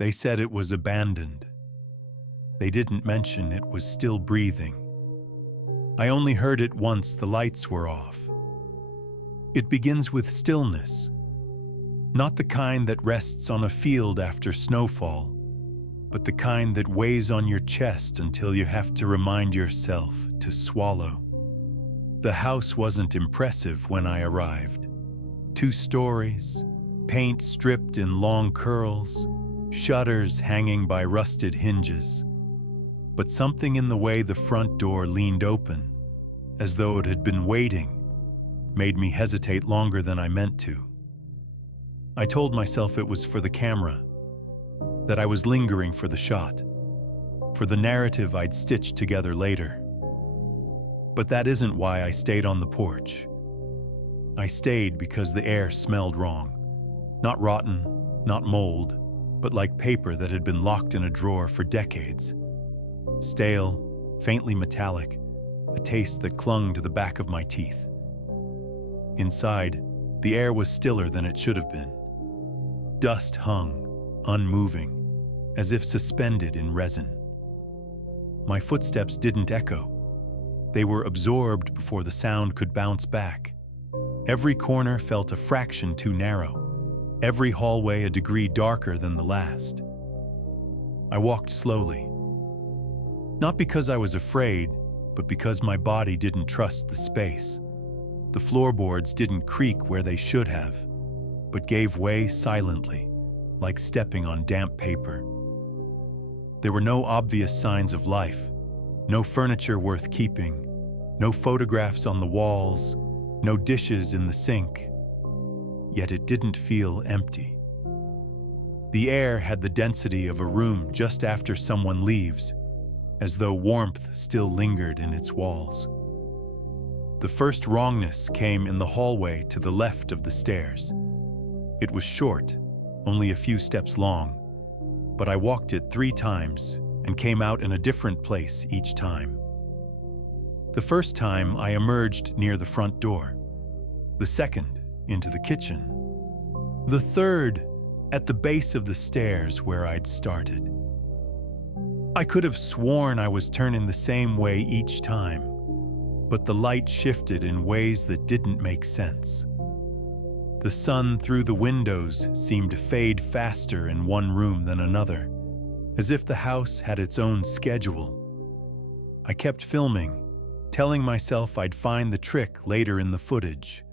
They said it was abandoned. They didn't mention it was still breathing. I only heard it once the lights were off. It begins with stillness, not the kind that rests on a field after snowfall, but the kind that weighs on your chest until you have to remind yourself to swallow. The house wasn't impressive when I arrived. 2 stories, paint stripped in long curls, shutters hanging by rusted hinges. But something in the way the front door leaned open, as though it had been waiting, made me hesitate longer than I meant to. I told myself it was for the camera, that I was lingering for the shot, for the narrative I'd stitch together later. But that isn't why I stayed on the porch. I stayed because the air smelled wrong. Not rotten, not mold, but like paper that had been locked in a drawer for decades. Stale, faintly metallic, a taste that clung to the back of my teeth. Inside, the air was stiller than it should have been. Dust hung, unmoving, as if suspended in resin. My footsteps didn't echo. They were absorbed before the sound could bounce back. Every corner felt a fraction too narrow, every hallway a degree darker than the last. I walked slowly. Not because I was afraid, but because my body didn't trust the space. The floorboards didn't creak where they should have, but gave way silently, like stepping on damp paper. There were no obvious signs of life, no furniture worth keeping, no photographs on the walls, no dishes in the sink. Yet it didn't feel empty. The air had the density of a room just after someone leaves, as though warmth still lingered in its walls. The first wrongness came in the hallway to the left of the stairs. It was short, only a few steps long, but I walked it 3 times and came out in a different place each time. The first time I emerged near the front door, the second into the kitchen, the third at the base of the stairs where I'd started. I could have sworn I was turning the same way each time, but the light shifted in ways that didn't make sense. The sun through the windows seemed to fade faster in one room than another, as if the house had its own schedule. I kept filming, telling myself I'd find the trick later in the footage.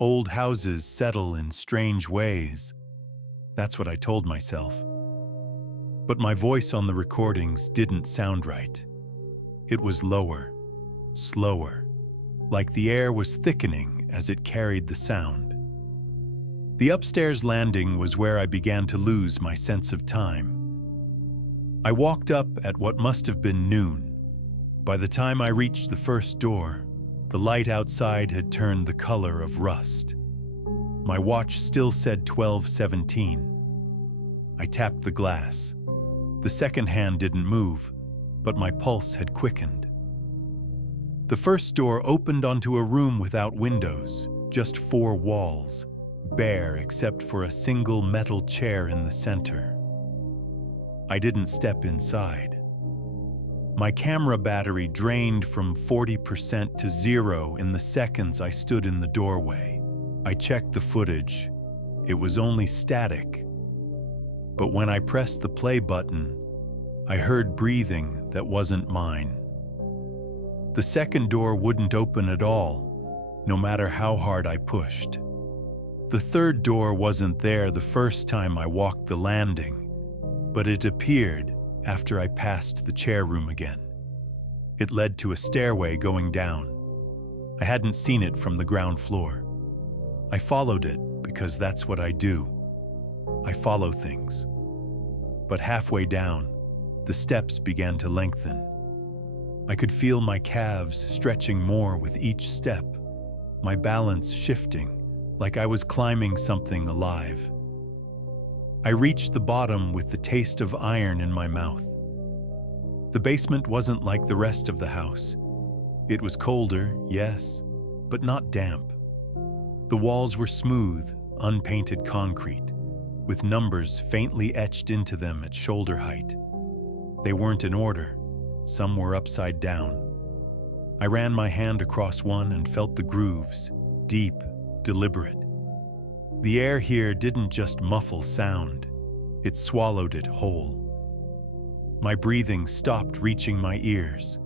Old houses settle in strange ways. That's what I told myself. But my voice on the recordings didn't sound right. It was lower, slower, like the air was thickening as it carried the sound. The upstairs landing was where I began to lose my sense of time. I walked up at what must have been noon. By the time I reached the first door, the light outside had turned the color of rust. My watch still said 12:17. I tapped the glass. The second hand didn't move, but my pulse had quickened. The first door opened onto a room without windows, just 4 walls, bare except for a single metal chair in the center. I didn't step inside. My camera battery drained from 40% to 0 in the seconds I stood in the doorway. I checked the footage. It was only static. But when I pressed the play button, I heard breathing that wasn't mine. The second door wouldn't open at all, no matter how hard I pushed. The third door wasn't there the first time I walked the landing, but it appeared after I passed the chair room again. It led to a stairway going down. I hadn't seen it from the ground floor. I followed it because that's what I do. I follow things. But halfway down, the steps began to lengthen. I could feel my calves stretching more with each step, my balance shifting, like I was climbing something alive. I reached the bottom with the taste of iron in my mouth. The basement wasn't like the rest of the house. It was colder, yes, but not damp. The walls were smooth, unpainted concrete, with numbers faintly etched into them at shoulder height. They weren't in order. Some were upside down. I ran my hand across one and felt the grooves, deep, deliberate. The air here didn't just muffle sound, it swallowed it whole. My breathing stopped reaching my ears.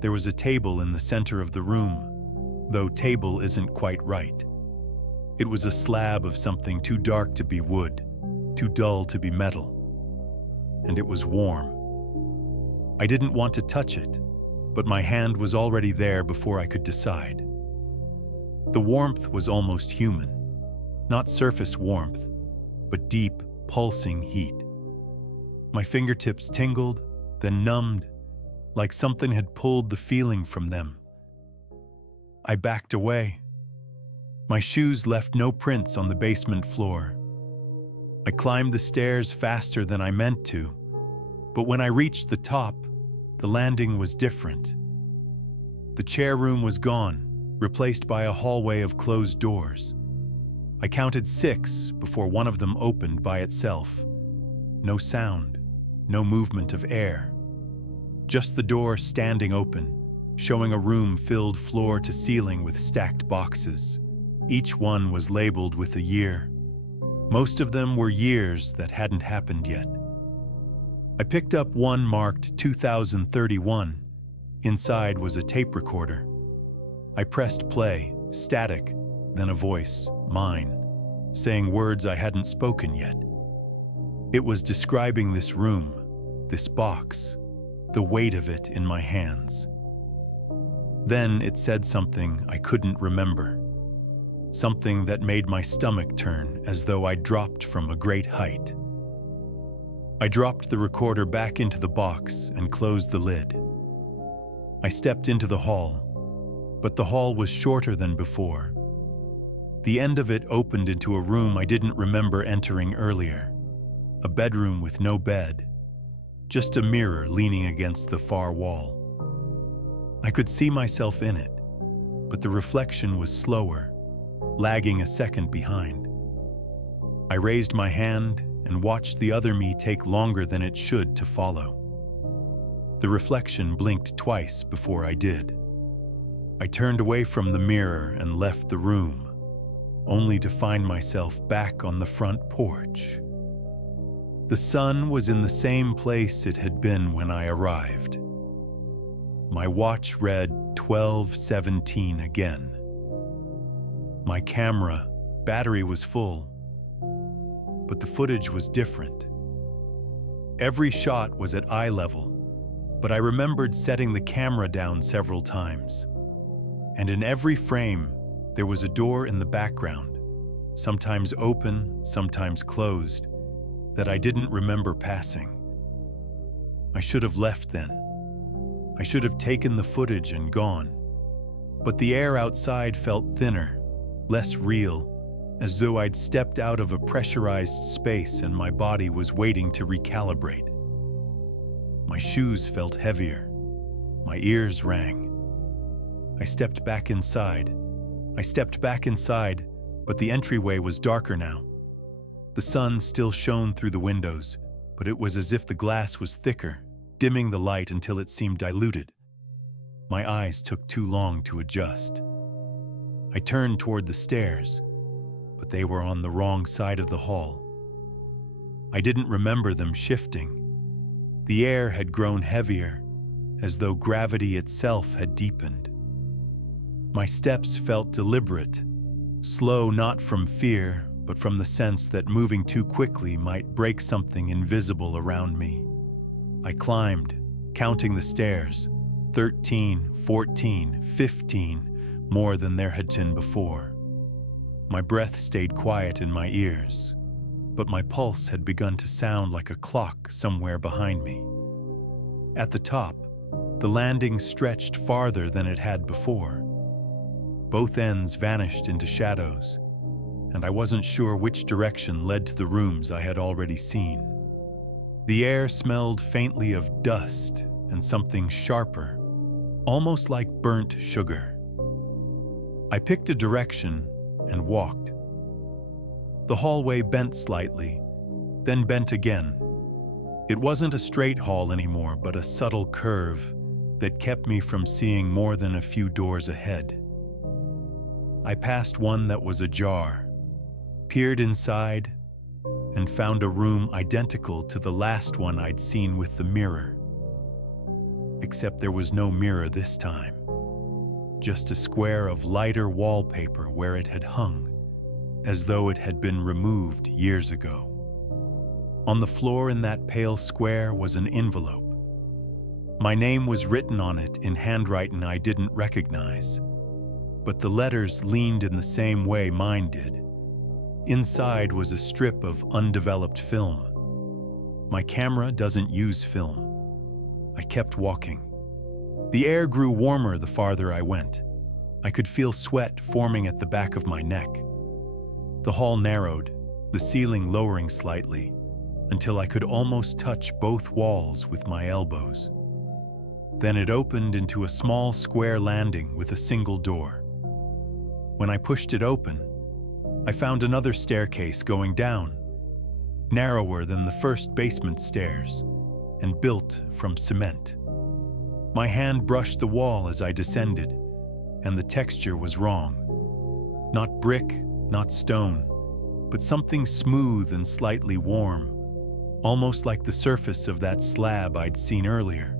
There was a table in the center of the room, though table isn't quite right. It was a slab of something too dark to be wood, too dull to be metal. And it was warm. I didn't want to touch it, but my hand was already there before I could decide. The warmth was almost human, not surface warmth, but deep, pulsing heat. My fingertips tingled, then numbed, like something had pulled the feeling from them. I backed away. My shoes left no prints on the basement floor. I climbed the stairs faster than I meant to, but when I reached the top, the landing was different. The chair room was gone, replaced by a hallway of closed doors. I counted 6 before one of them opened by itself. No sound, no movement of air. Just the door standing open, showing a room filled floor to ceiling with stacked boxes. Each one was labeled with a year. Most of them were years that hadn't happened yet. I picked up one marked 2031. Inside was a tape recorder. I pressed play, static, then a voice, mine, saying words I hadn't spoken yet. It was describing this room, this box, the weight of it in my hands. Then it said something I couldn't remember. Something that made my stomach turn as though I dropped from a great height. I dropped the recorder back into the box and closed the lid. I stepped into the hall, but the hall was shorter than before. The end of it opened into a room I didn't remember entering earlier. A bedroom with no bed, just a mirror leaning against the far wall. I could see myself in it, but the reflection was slower, lagging a second behind. I raised my hand and watched the other me take longer than it should to follow. The reflection blinked twice before I did. I turned away from the mirror and left the room, only to find myself back on the front porch. The sun was in the same place it had been when I arrived. My watch read 12:17 again. My camera battery was full, but the footage was different. Every shot was at eye level, but I remembered setting the camera down several times. And in every frame, there was a door in the background, sometimes open, sometimes closed, that I didn't remember passing. I should have left then. I should have taken the footage and gone. But the air outside felt thinner, less real, as though I'd stepped out of a pressurized space and my body was waiting to recalibrate. My shoes felt heavier. My ears rang. I stepped back inside, but the entryway was darker now. The sun still shone through the windows, but it was as if the glass was thicker, dimming the light until it seemed diluted. My eyes took too long to adjust. I turned toward the stairs, but they were on the wrong side of the hall. I didn't remember them shifting. The air had grown heavier, as though gravity itself had deepened. My steps felt deliberate, slow not from fear, but from the sense that moving too quickly might break something invisible around me. I climbed, counting the stairs, 13, 14, 15, more than there had been before. My breath stayed quiet in my ears, but my pulse had begun to sound like a clock somewhere behind me. At the top, the landing stretched farther than it had before. Both ends vanished into shadows, and I wasn't sure which direction led to the rooms I had already seen. The air smelled faintly of dust and something sharper, almost like burnt sugar. I picked a direction and walked. The hallway bent slightly, then bent again. It wasn't a straight hall anymore, but a subtle curve that kept me from seeing more than a few doors ahead. I passed one that was ajar, peered inside, and found a room identical to the last one I'd seen with the mirror. Except there was no mirror this time, just a square of lighter wallpaper where it had hung, as though it had been removed years ago. On the floor in that pale square was an envelope. My name was written on it in handwriting I didn't recognize, but the letters leaned in the same way mine did. Inside was a strip of undeveloped film. My camera doesn't use film. I kept walking. The air grew warmer the farther I went. I could feel sweat forming at the back of my neck. The hall narrowed, the ceiling lowering slightly, until I could almost touch both walls with my elbows. Then it opened into a small square landing with a single door. When I pushed it open, I found another staircase going down, narrower than the first basement stairs, and built from cement. My hand brushed the wall as I descended, and the texture was wrong. Not brick, not stone, but something smooth and slightly warm, almost like the surface of that slab I'd seen earlier.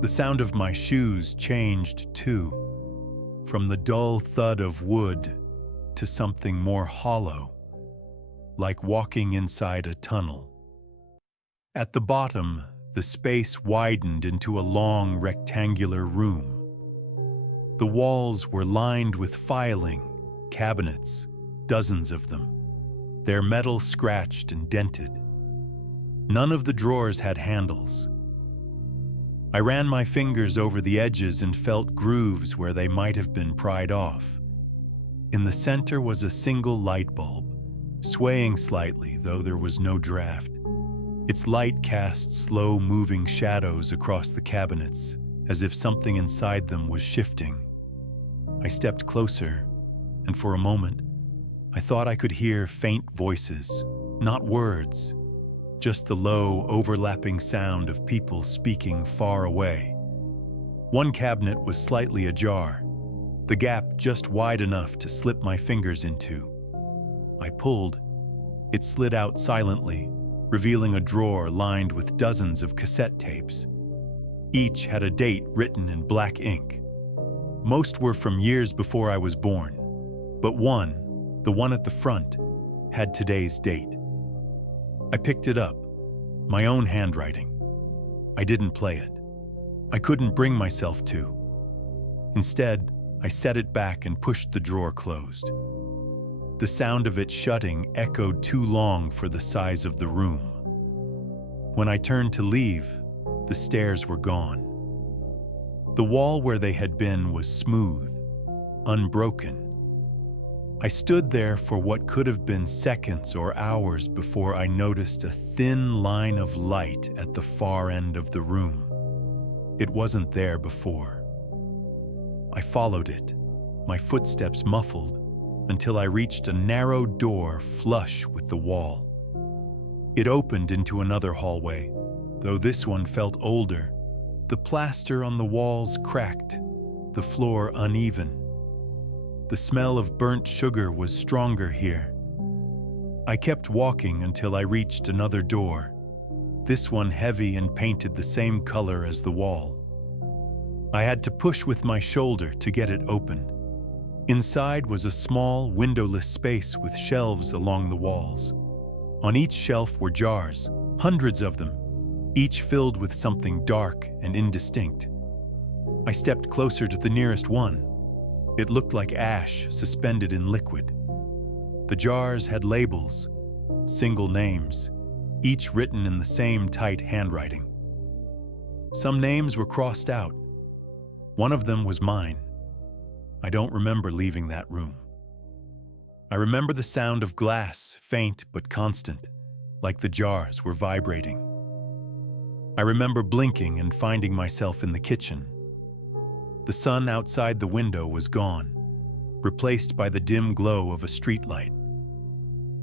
The sound of my shoes changed too, from the dull thud of wood to something more hollow, like walking inside a tunnel. At the bottom, the space widened into a long rectangular room. The walls were lined with filing, cabinets, dozens of them, their metal scratched and dented. None of the drawers had handles. I ran my fingers over the edges and felt grooves where they might have been pried off. In the center was a single light bulb, swaying slightly, though there was no draft. Its light cast slow-moving shadows across the cabinets, as if something inside them was shifting. I stepped closer, and for a moment, I thought I could hear faint voices, not words, just the low, overlapping sound of people speaking far away. One cabinet was slightly ajar, the gap just wide enough to slip my fingers into. I pulled. It slid out silently, revealing a drawer lined with dozens of cassette tapes. Each had a date written in black ink. Most were from years before I was born, but one, the one at the front, had today's date. I picked it up, my own handwriting. I didn't play it. I couldn't bring myself to. Instead, I set it back and pushed the drawer closed. The sound of it shutting echoed too long for the size of the room. When I turned to leave, the stairs were gone. The wall where they had been was smooth, unbroken. I stood there for what could have been seconds or hours before I noticed a thin line of light at the far end of the room. It wasn't there before. I followed it, my footsteps muffled, until I reached a narrow door flush with the wall. It opened into another hallway, though this one felt older. The plaster on the walls cracked, the floor uneven. The smell of burnt sugar was stronger here. I kept walking until I reached another door, this one heavy and painted the same color as the wall. I had to push with my shoulder to get it open. Inside was a small, windowless space with shelves along the walls. On each shelf were jars, hundreds of them, each filled with something dark and indistinct. I stepped closer to the nearest one. It looked like ash suspended in liquid. The jars had labels, single names, each written in the same tight handwriting. Some names were crossed out. One of them was mine. I don't remember leaving that room. I remember the sound of glass, faint but constant, like the jars were vibrating. I remember blinking and finding myself in the kitchen. The sun outside the window was gone, replaced by the dim glow of a streetlight.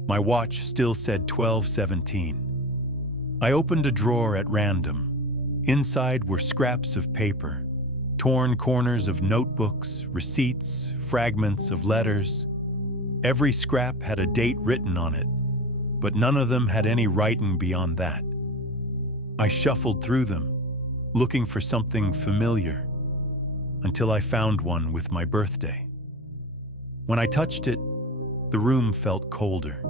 My watch still said 12:17. I opened a drawer at random. Inside were scraps of paper, torn corners of notebooks, receipts, fragments of letters. Every scrap had a date written on it, but none of them had any writing beyond that. I shuffled through them, looking for something familiar, until I found one with my birthday. When I touched it, the room felt colder.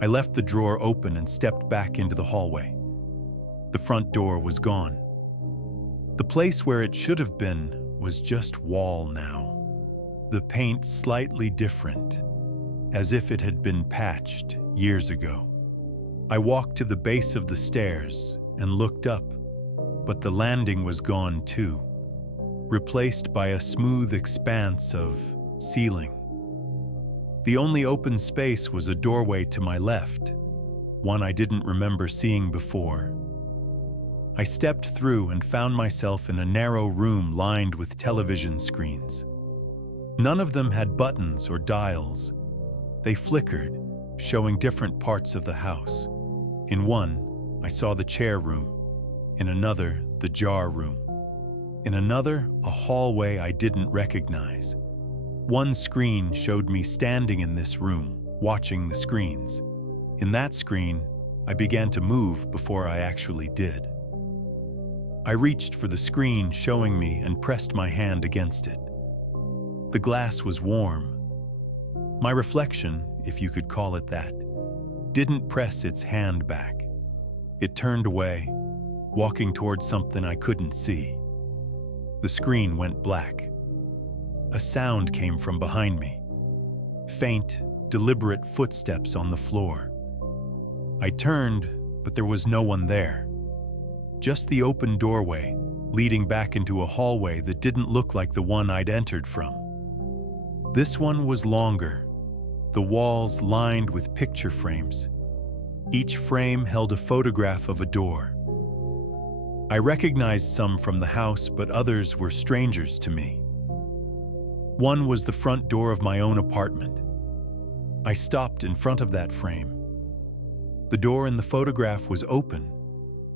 I left the drawer open and stepped back into the hallway. The front door was gone. The place where it should have been was just wall now. The paint slightly different, as if it had been patched years ago. I walked to the base of the stairs and looked up, but the landing was gone too, replaced by a smooth expanse of ceiling. The only open space was a doorway to my left, one I didn't remember seeing before. I stepped through and found myself in a narrow room lined with television screens. None of them had buttons or dials. They flickered, showing different parts of the house. In one, I saw the chair room. In another, the jar room. In another, a hallway I didn't recognize. One screen showed me standing in this room, watching the screens. In that screen, I began to move before I actually did. I reached for the screen showing me and pressed my hand against it. The glass was warm. My reflection, if you could call it that, didn't press its hand back. It turned away, walking towards something I couldn't see. The screen went black. A sound came from behind me. Faint, deliberate footsteps on the floor. I turned, but there was no one there. Just the open doorway, leading back into a hallway that didn't look like the one I'd entered from. This one was longer, the walls lined with picture frames. Each frame held a photograph of a door. I recognized some from the house, but others were strangers to me. One was the front door of my own apartment. I stopped in front of that frame. The door in the photograph was open,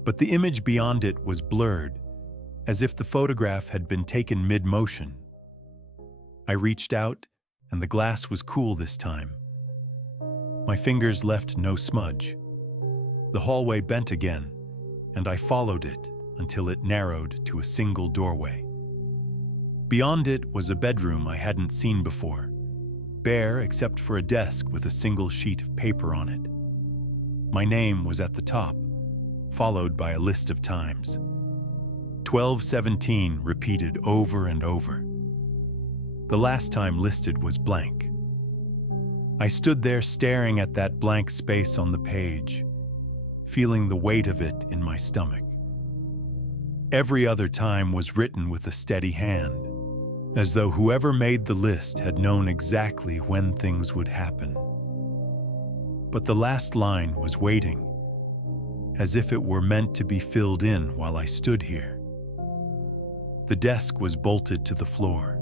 but the image beyond it was blurred, as if the photograph had been taken mid-motion. I reached out, and the glass was cool this time. My fingers left no smudge. The hallway bent again, and I followed it until it narrowed to a single doorway. Beyond it was a bedroom I hadn't seen before, bare except for a desk with a single sheet of paper on it. My name was at the top, followed by a list of times. 12:17 repeated over and over. The last time listed was blank. I stood there staring at that blank space on the page, feeling the weight of it in my stomach. Every other time was written with a steady hand, as though whoever made the list had known exactly when things would happen. But the last line was waiting, as if it were meant to be filled in while I stood here. The desk was bolted to the floor.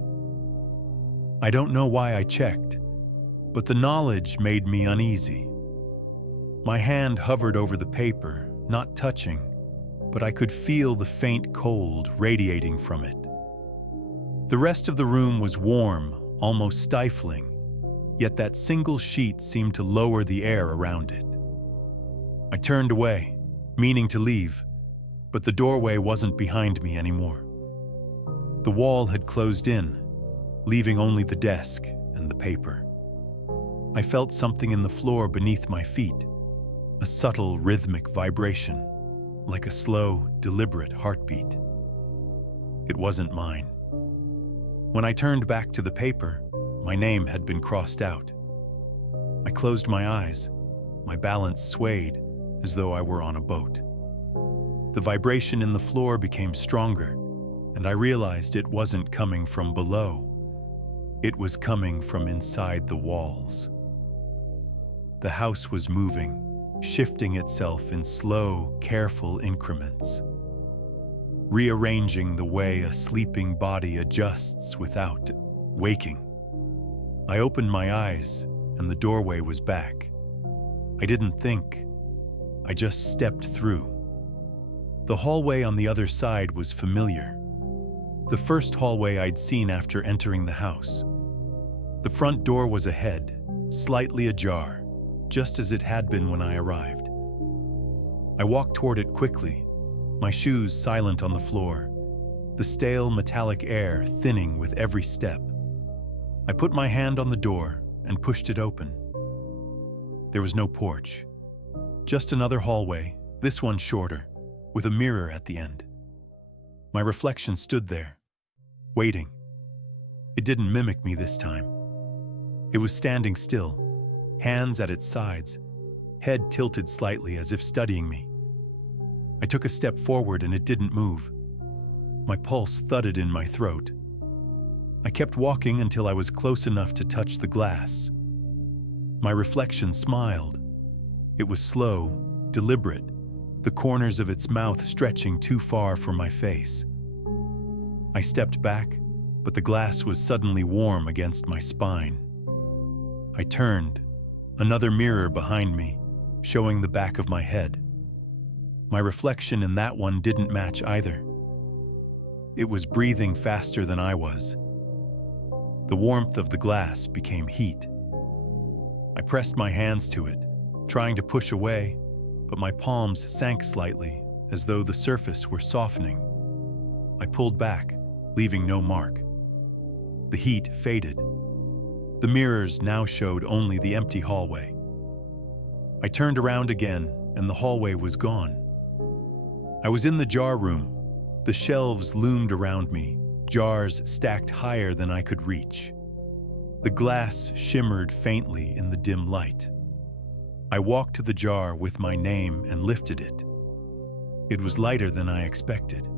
I don't know why I checked, but the knowledge made me uneasy. My hand hovered over the paper, not touching, but I could feel the faint cold radiating from it. The rest of the room was warm, almost stifling, yet that single sheet seemed to lower the air around it. I turned away, meaning to leave, but the doorway wasn't behind me anymore. The wall had closed in, leaving only the desk and the paper. I felt something in the floor beneath my feet, a subtle rhythmic vibration, like a slow, deliberate heartbeat. It wasn't mine. When I turned back to the paper, my name had been crossed out. I closed my eyes. My balance swayed as though I were on a boat. The vibration in the floor became stronger, and I realized it wasn't coming from below. It was coming from inside the walls. The house was moving, shifting itself in slow, careful increments, rearranging the way a sleeping body adjusts without waking. I opened my eyes, and the doorway was back, I didn't think. I just stepped through. The hallway on the other side was familiar. The first hallway I'd seen after entering the house. The front door was ahead, slightly ajar, just as it had been when I arrived. I walked toward it quickly, my shoes silent on the floor, the stale metallic air thinning with every step. I put my hand on the door and pushed it open. There was no porch, just another hallway, this one shorter, with a mirror at the end. My reflection stood there, waiting. It didn't mimic me this time. It was standing still, hands at its sides, head tilted slightly as if studying me. I took a step forward and it didn't move. My pulse thudded in my throat. I kept walking until I was close enough to touch the glass. My reflection smiled. It was slow, deliberate, the corners of its mouth stretching too far for my face. I stepped back, but the glass was suddenly warm against my spine. I turned, another mirror behind me, showing the back of my head. My reflection in that one didn't match either. It was breathing faster than I was. The warmth of the glass became heat. I pressed my hands to it, trying to push away, but my palms sank slightly, as though the surface were softening. I pulled back, leaving no mark. The heat faded. The mirrors now showed only the empty hallway. I turned around again, and the hallway was gone. I was in the jar room. The shelves loomed around me, jars stacked higher than I could reach. The glass shimmered faintly in the dim light. I walked to the jar with my name and lifted it. It was lighter than I expected.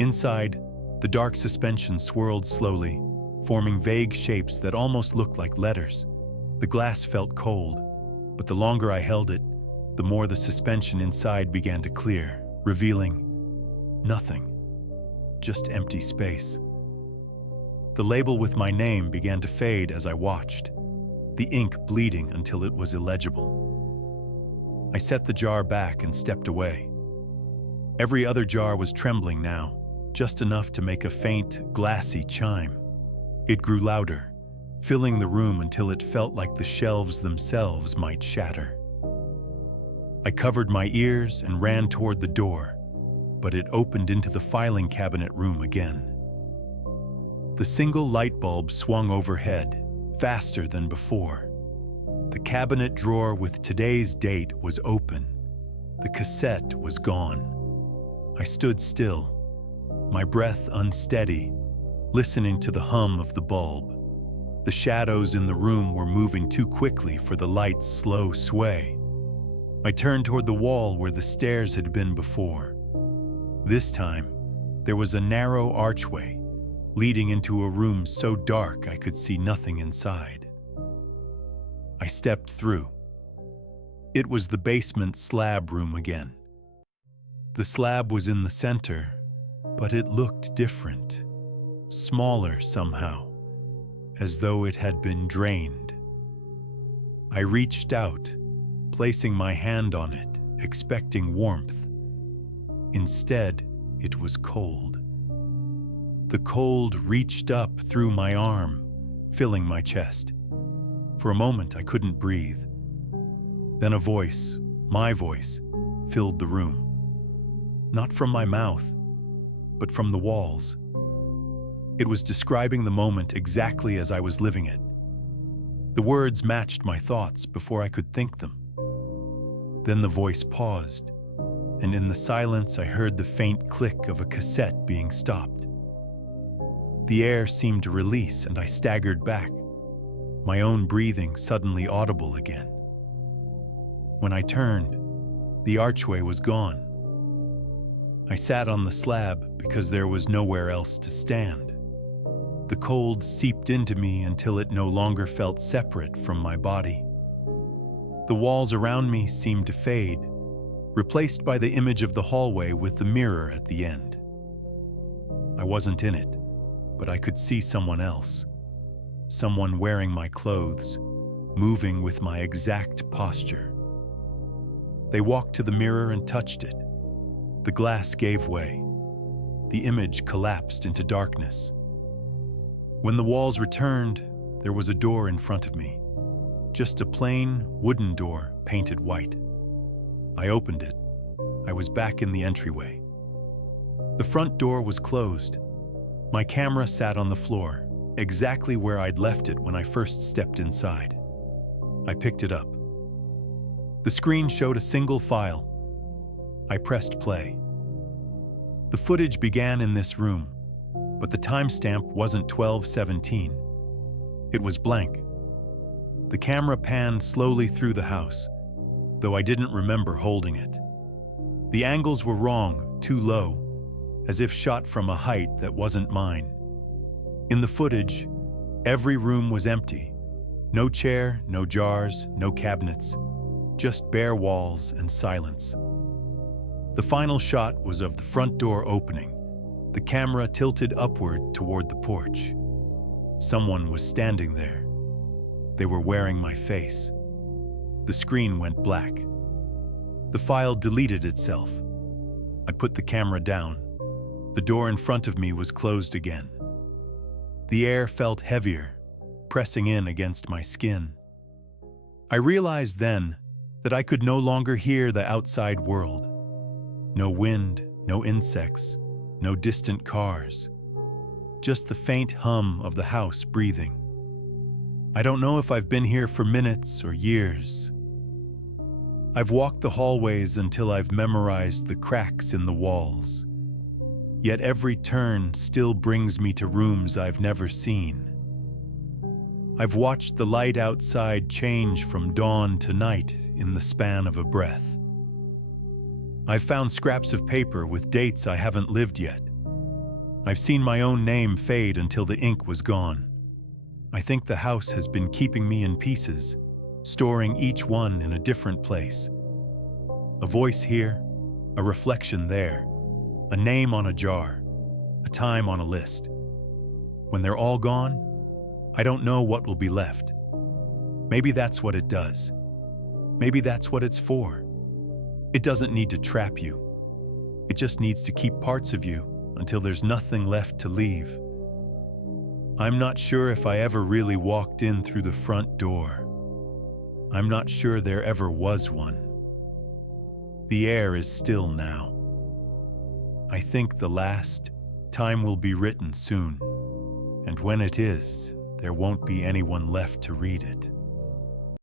Inside, the dark suspension swirled slowly, forming vague shapes that almost looked like letters. The glass felt cold, but the longer I held it, the more the suspension inside began to clear, revealing nothing, just empty space. The label with my name began to fade as I watched, the ink bleeding until it was illegible. I set the jar back and stepped away. Every other jar was trembling now, just enough to make a faint, glassy chime. It grew louder, filling the room until it felt like the shelves themselves might shatter. I covered my ears and ran toward the door, but it opened into the filing cabinet room again. The single light bulb swung overhead, faster than before. The cabinet drawer with today's date was open. The cassette was gone. I stood still, my breath unsteady, listening to the hum of the bulb. The shadows in the room were moving too quickly for the light's slow sway. I turned toward the wall where the stairs had been before. This time, there was a narrow archway leading into a room so dark I could see nothing inside. I stepped through. It was the basement slab room again. The slab was in the center, but it looked different, smaller somehow, as though it had been drained. I reached out, placing my hand on it, expecting warmth. Instead, it was cold. The cold reached up through my arm, filling my chest. For a moment, I couldn't breathe. Then a voice, my voice, filled the room. Not from my mouth, but from the walls. It was describing the moment exactly as I was living it. The words matched my thoughts before I could think them. Then the voice paused, and in the silence I heard the faint click of a cassette being stopped. The air seemed to release, and I staggered back, my own breathing suddenly audible again. When I turned, the archway was gone. I sat on the slab because there was nowhere else to stand. The cold seeped into me until it no longer felt separate from my body. The walls around me seemed to fade, replaced by the image of the hallway with the mirror at the end. I wasn't in it, but I could see someone else, someone wearing my clothes, moving with my exact posture. They walked to the mirror and touched it. The glass gave way. The image collapsed into darkness. When the walls returned, there was a door in front of me. Just a plain, wooden door painted white. I opened it. I was back in the entryway. The front door was closed. My camera sat on the floor, exactly where I'd left it when I first stepped inside. I picked it up. The screen showed a single file. I pressed play. The footage began in this room, but the timestamp wasn't 12:17. It was blank. The camera panned slowly through the house, though I didn't remember holding it. The angles were wrong, too low, as if shot from a height that wasn't mine. In the footage, every room was empty. No chair, no jars, no cabinets, just bare walls and silence. The final shot was of the front door opening, the camera tilted upward toward the porch. Someone was standing there. They were wearing my face. The screen went black. The file deleted itself. I put the camera down. The door in front of me was closed again. The air felt heavier, pressing in against my skin. I realized then that I could no longer hear the outside world. No wind, no insects, no distant cars. Just the faint hum of the house breathing. I don't know if I've been here for minutes or years. I've walked the hallways until I've memorized the cracks in the walls. Yet every turn still brings me to rooms I've never seen. I've watched the light outside change from dawn to night in the span of a breath. I've found scraps of paper with dates I haven't lived yet. I've seen my own name fade until the ink was gone. I think the house has been keeping me in pieces, storing each one in a different place. A voice here, a reflection there, a name on a jar, a time on a list. When they're all gone, I don't know what will be left. Maybe that's what it does. Maybe that's what it's for. It doesn't need to trap you. It just needs to keep parts of you until there's nothing left to leave. I'm not sure if I ever really walked in through the front door. I'm not sure there ever was one. The air is still now. I think the last time will be written soon, and when it is, there won't be anyone left to read it.